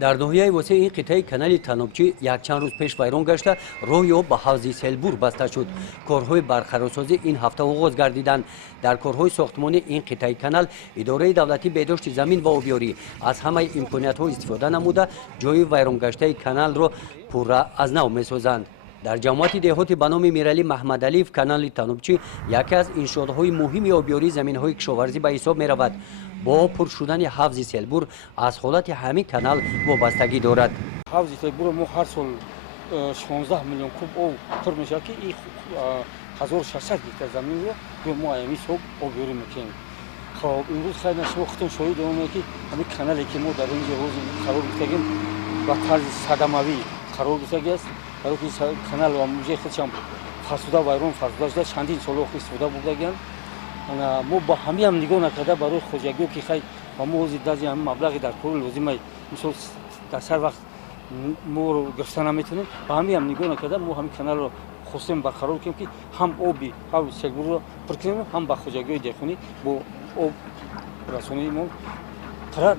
در ناحیه واسه این قطعه کانال تنوبچی یک چند روز پیش ویران گشته راه یا به حوض سیلبور بسته شد. کارهای برقرارسازی این هفته آغاز گردیدند. در کارهای ساختمانی این قطعه کانال اداره دولتی بهداشت زمین و آبیاری از همه امکانیت‌ها استفاده نموده جای ویران گشته کانال را پورا از نو می‌سازند. در جماعت دهاتی به نام میرعلی محمد علی کانال تنوبچی یکی از انشاءهای مهم آبیاری زمین‌های کشاورزی به حساب می‌رود. با پر شدن حوض سیلبور از حالت همین کانال وابستگی دارد. حوض سیلبور ما هر سال 16 میلیون کوب آب پر میشه که این 1600 هکتار زمین رو ما همین صبح آبیاری میکنیم. خب امروز خیلی نشوختن شاهد اونه که همین کانالی که ما در اینجا روز قرار گرفتیم با طرز صدموی قرار گرفته است. برای که کانال و موجه خودش هم فرسوده ویران فرسوده شده چندین سال وقت استفاده بودگان. ما با همین هم نگاه نکرده برای خوشگیو که خیلی ما وزید دازی هم مبلغی در کل لازمه مثل در سر وقت ما رو گرفتن نمیتونیم با همین هم نگاه نکرده ما همین کانال رو خواستیم برقرار کنیم که هم آبی هم سیلبور رو پر کنیم هم با خوشگیو دهخونی با آب رسونی ما قرار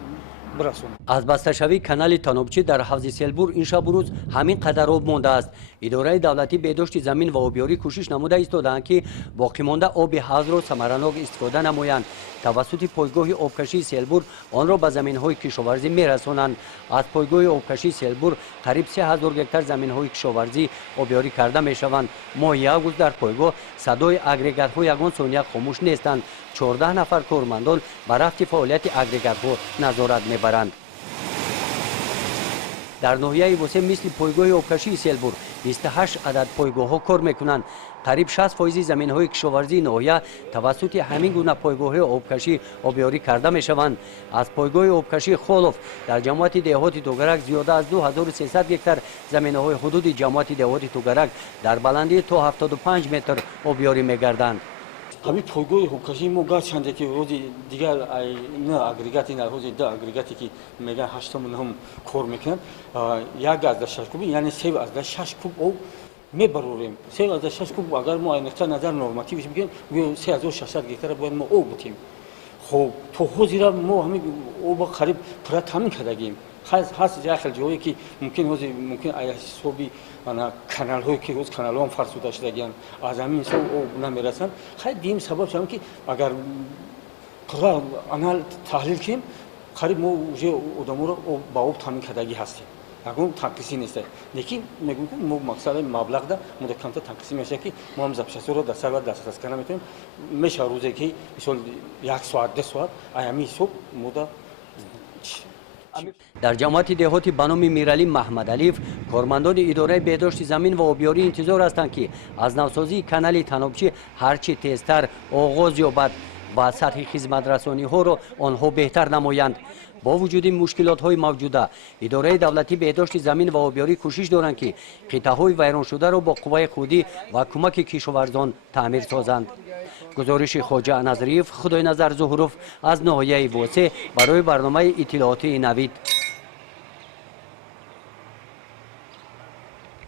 برسونیم. از بسته شوی کانال تنوبچی در حوض سیلبور این شب و روز همین قدر آب مانده است. اداره دولتی بهداشت زمین و آبیاری کوشش نموده ایستادند که باقی مانده آب حوض را ثمرناک استفاده نمایند. توسط پایگاه آبکشی سیلبور آن را به زمین‌های کشاورزی می‌رسانند. از پایگاه آبکشی سیلبور قریب 3000 هکتار زمین‌های کشاورزی آبیاری کرده می‌شوند. ماه آگوست در پایگاه صدای اگریگات‌ها یگان ثانیه خاموش نیستند. 14 نفر کارمندان بر رفت فعالیت اگریگات‌ها نظارت می‌برند. در ناحیه واسه مثل پایگاه آبکشی سیلبور 28 عدد پایگاه‌ها کار می‌کنند. قریب 60% زمین‌های کشاورزی ناحیه توسط همین گونه پایگاه آبکشی آبیاری کرده می‌شوند. از پایگاه آبکشی خولف در جماعت دهات توگرک زیاده از 2300 هکتار زمین‌های حدود جماعت دهات توگرک در بلندی تا 75 متر آبیاری می‌گردند. همین پایگاه آبکشی ما گرچنده که روز دیگر نه اگریگاتی نه روز ده اگریگاتی که میگن 8 هم کار میکنن یک از 6 کوب یعنی 3 از 6 کوب آب میبروریم. 3 از 6 کوب اگر ما نقطه نظر نرماتیوش میگیم 3600 هکتار باید ما آب بتیم. خب تو حضور ما همین آب قریب پر تامین کردیم. هست داخل جایی که ممکن حسابی انا کانال هایی که روز کانال هم فرسوده شدگیان از همین سو آب نمیرسند. خیلی دیم سبب شدم که اگر قرار آنال تحلیل کنیم قریب ما وجه آدم رو با آب تامین کردگی هستیم. اگر تنقیصی نیست. لیکن میگم که ما مقصد مبلغ ده مدکم تا تنقیصی میشه که ما هم زبشت رو در سر دسترس کنیم میتونیم میشه روزی که مثلا 1 ساعت 2 ساعت ایامی صبح مدت در جماعت دهاتی به نام میرعلی محمد علی کارمندان اداره بهداشت زمین و آبیاری انتظار هستند که از نوسازی کانال تنوبچی هرچی تیزتر آغاز یابد و سطح خدمت رسانی ها را آنها بهتر نمایند. با وجود مشکلات های موجوده اداره دولتی بهداشت زمین و آبیاری کوشش دارند که قطعه های ویران شده را با قوای خودی و کمک کشاورزان تعمیر سازند. گزارش خواجه نظریف خدای نظر ظهروف از ناحیه واسه برای برنامه اطلاعاتی نوید.